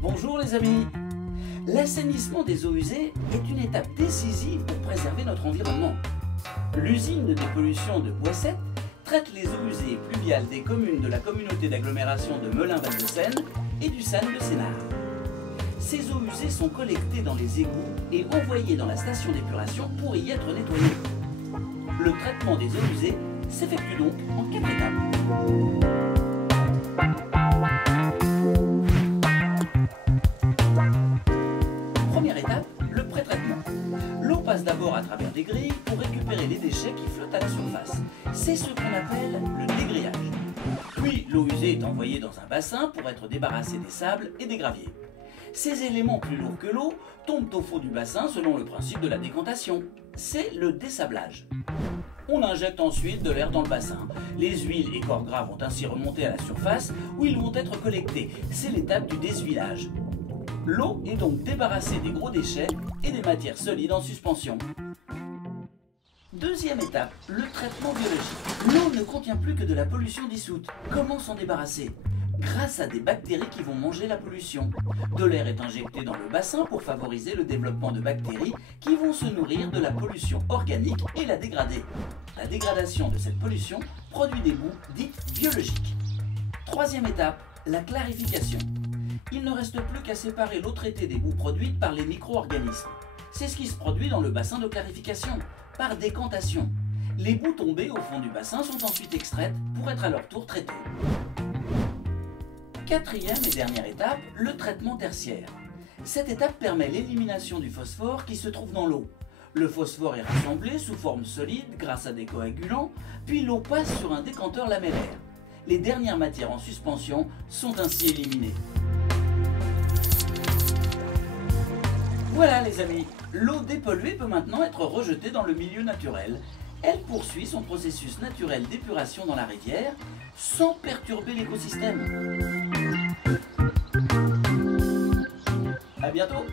Bonjour les amis. L'assainissement des eaux usées est une étape décisive pour préserver notre environnement. L'usine de dépollution de Boissette traite les eaux usées pluviales des communes de la communauté d'agglomération de Melun-Val-de-Seine et du SAN de Sénart. Ces eaux usées sont collectées dans les égouts et envoyées dans la station d'épuration pour y être nettoyées. Le traitement des eaux usées s'effectue donc en 4 étapes. Première étape, le pré-traitement. L'eau passe d'abord à travers des grilles pour récupérer les déchets qui flottent à la surface. C'est ce qu'on appelle le dégrillage. Puis l'eau usée est envoyée dans un bassin pour être débarrassée des sables et des graviers. Ces éléments plus lourds que l'eau tombent au fond du bassin selon le principe de la décantation. C'est le dessablage. On injecte ensuite de l'air dans le bassin. Les huiles et corps gras vont ainsi remonter à la surface où ils vont être collectés. C'est l'étape du deshuilage. L'eau est donc débarrassée des gros déchets et des matières solides en suspension. Deuxième étape, le traitement biologique. L'eau ne contient plus que de la pollution dissoute. Comment s'en débarrasser ? Grâce à des bactéries qui vont manger la pollution. De l'air est injecté dans le bassin pour favoriser le développement de bactéries qui vont se nourrir de la pollution organique et la dégrader. La dégradation de cette pollution produit des boues dites biologiques. Troisième étape, la clarification. Il ne reste plus qu'à séparer l'eau traitée des boues produites par les micro-organismes. C'est ce qui se produit dans le bassin de clarification, par décantation. Les boues tombées au fond du bassin sont ensuite extraites pour être à leur tour traitées. Quatrième et dernière étape, le traitement tertiaire. Cette étape permet l'élimination du phosphore qui se trouve dans l'eau. Le phosphore est rassemblé sous forme solide grâce à des coagulants, puis l'eau passe sur un décanteur lamellaire. Les dernières matières en suspension sont ainsi éliminées. Voilà les amis, l'eau dépolluée peut maintenant être rejetée dans le milieu naturel. Elle poursuit son processus naturel d'épuration dans la rivière sans perturber l'écosystème. À bientôt.